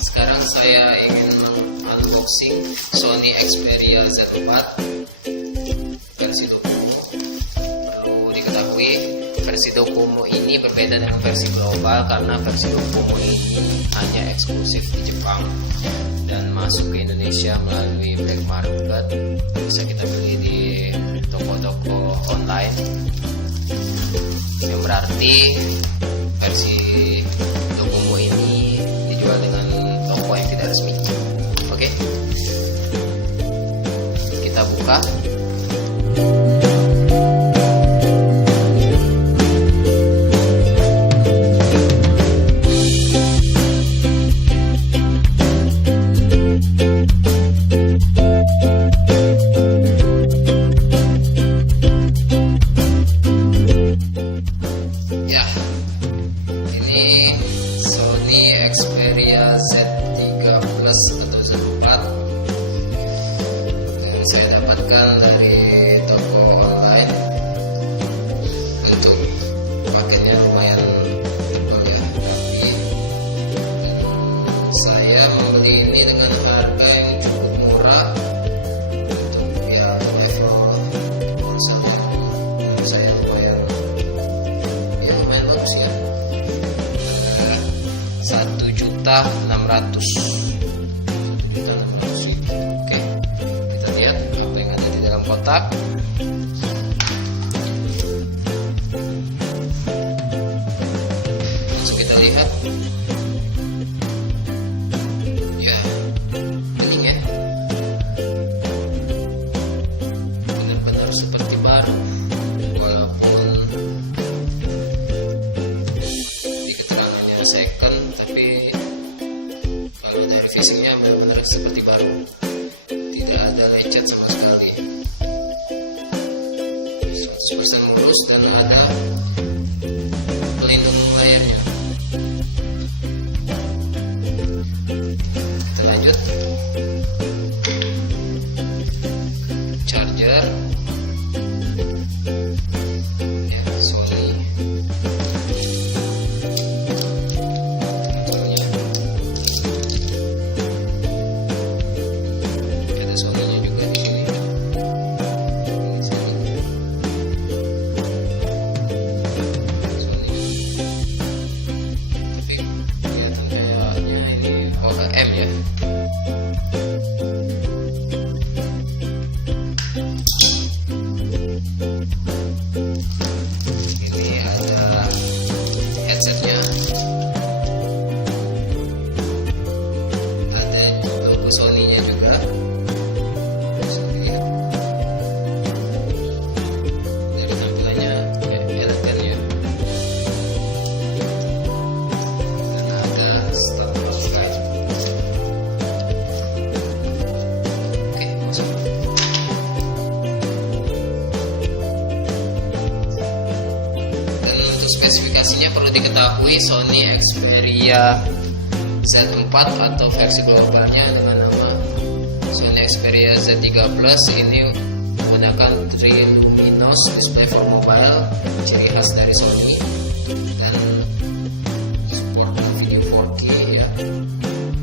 Sekarang saya ingin unboxing Sony Xperia Z4 versi Docomo. Perlu diketahui, versi Docomo ini berbeda dengan versi global karena versi Docomo ini hanya eksklusif di Jepang dan masuk ke Indonesia melalui black market. Bisa kita beli di toko-toko online, yang berarti versi Docomo ini dijual dengan toko yang tidak resmi. Oke, kita buka. Ya, ini Sony Xperia Z3 Plus atau Z4 yang saya dapatkan dari toko online. Untuk paketnya lumayan tebal ya, tapi saya membeli ini dengan harga yang cukup murah untuk ya level ponsel yang saya lumayan bagus ya, 1.600.000. Oke, kita lihat apa yang ada di dalam kotak. Langsung kita lihat. Ya, bening ya, benar-benar seperti baru. Walaupun di keterangannya second, tapi kalau dari facingnya benar-benar seperti baru, tidak ada lecet sama sekali, 100% mulus dan ada pelindung layarnya. Kita lanjut. Charger ya, Sony. Ada Sony-nya juga di sini. Tapi kelihatan kayaknya ini OEM ya. Ini ada headsetnya, ada logo Sony-nya juga. Dari tampilannya elegan ya, dan ada start light. Oke, masuk. Dan untuk spesifikasinya perlu diketahui, Sony Xperia Z4 atau versi globalnya dengan nama Sony Xperia Z3 Plus ini menggunakan Triluminos display for mobile, ciri khas dari Sony, dan support video 4K ya.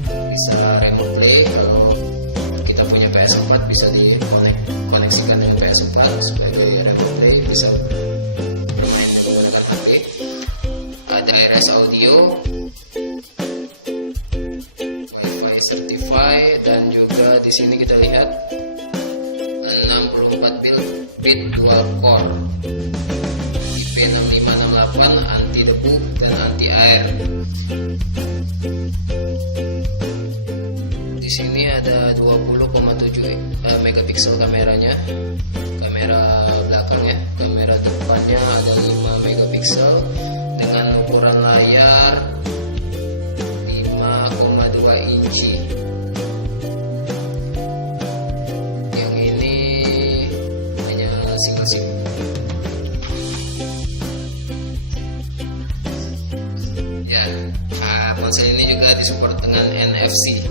Bisa remote play. Kalau kita punya PS4 bisa dikoneksikan dengan PS4 sebagai remote play, bisa bermain menggunakan HP. Ada RS audio, Wi-Fi certified, dan juga di sini kita lihat 64 bit dual core, IP6568, anti debu dan anti air. Di sini ada 20,7 megapiksel kameranya, kamera belakangnya. Kamera depannya ada 5 megapiksel dengan ukuran layar 5,2 inci. Yang ini hanya single SIM. Ya, ponsel ini juga disupport dengan NFC.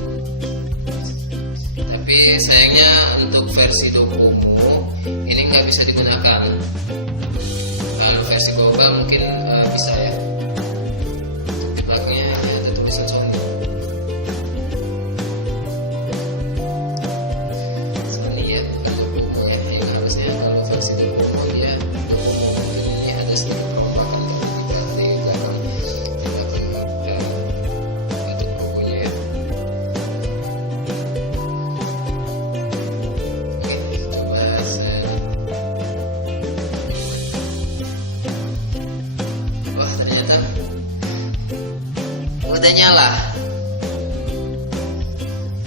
Tapi sayangnya untuk versi Docomo ini nggak bisa digunakan. Versi global mungkin bisa ya. Di belakangnya ada tulisan Sony. udah nyala.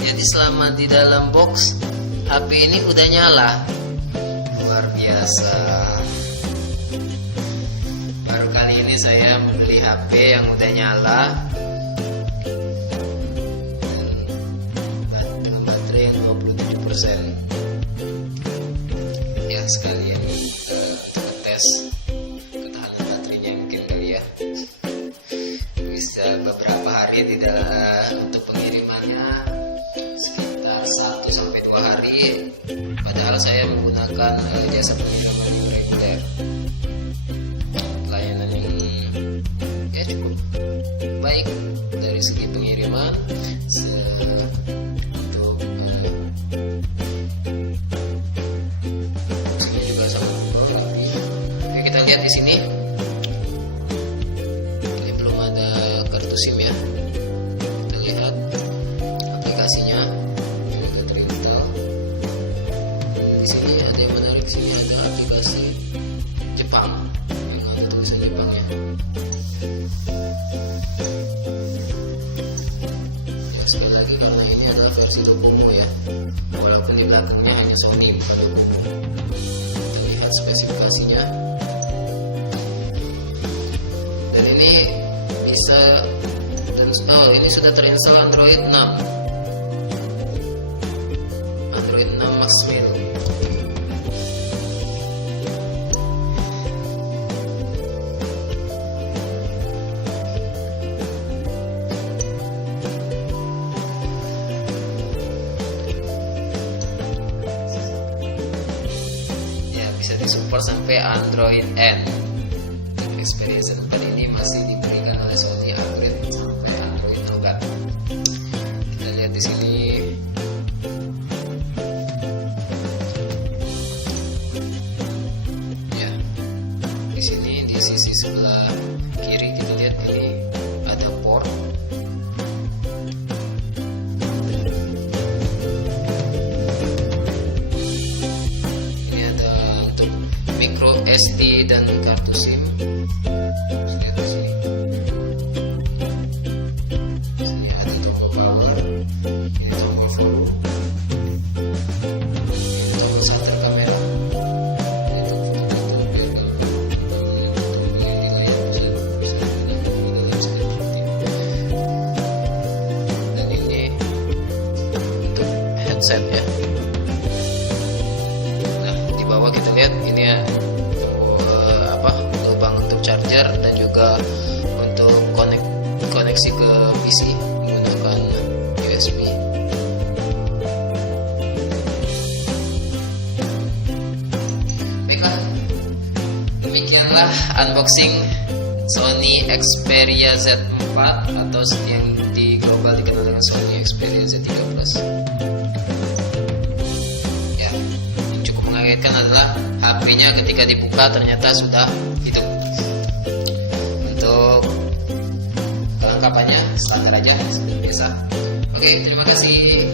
Jadi selama di dalam box HP ini udah nyala. Luar biasa. Baru kali ini saya membeli HP yang udah nyala dengan baterai yang 27%. Ya sekalian untuk ngetes ketahanan baterainya mungkin kali ya. Bisa beberapa hari di dalam untuk pengirimannya sekitar 1-2 hari. Padahal saya menggunakan jasa pengiriman yang reguler. Pelayanan yang ya cukup baik dari segi pengiriman untuk sini juga sangat rapi. Oke, kita lihat di sini. Ini belum ada kartu SIM ya. Kita lihat aplikasinya juga terinstall. Di sini ada yang menarik, di sini ada aplikasi Jepang yang ada tulisan Jepangnya. Ya sekali lagi karena ini adalah versi Docomo ya, walaupun di belakangnya hanya Sony bukan Docomo. Kita lihat spesifikasinya. Dan ini bisa ini sudah terinstall Android 6 Max Mini. Ya bisa disupport sampai Android N. Experience 4 ini masih diberikan oleh Sony upgrade sampai Android Nougat. Kita lihat di sini. Ya, di sini di sisi sebelah kiri kita lihat ini ada port. Ini ada untuk micro SD dan kartu SIM. Headset ya. Nah di bawah kita lihat ini ya lubang untuk charger dan juga untuk koneksi ke PC menggunakan USB. Baiklah, demikianlah unboxing Sony Xperia Z4 atau yang di global dikenal dengan Sony Xperia Z3 Plus. Mengagetkan adalah HP-nya ketika dibuka ternyata sudah hidup. Untuk kelengkapannya standar aja seperti biasa. Oke, terima kasih.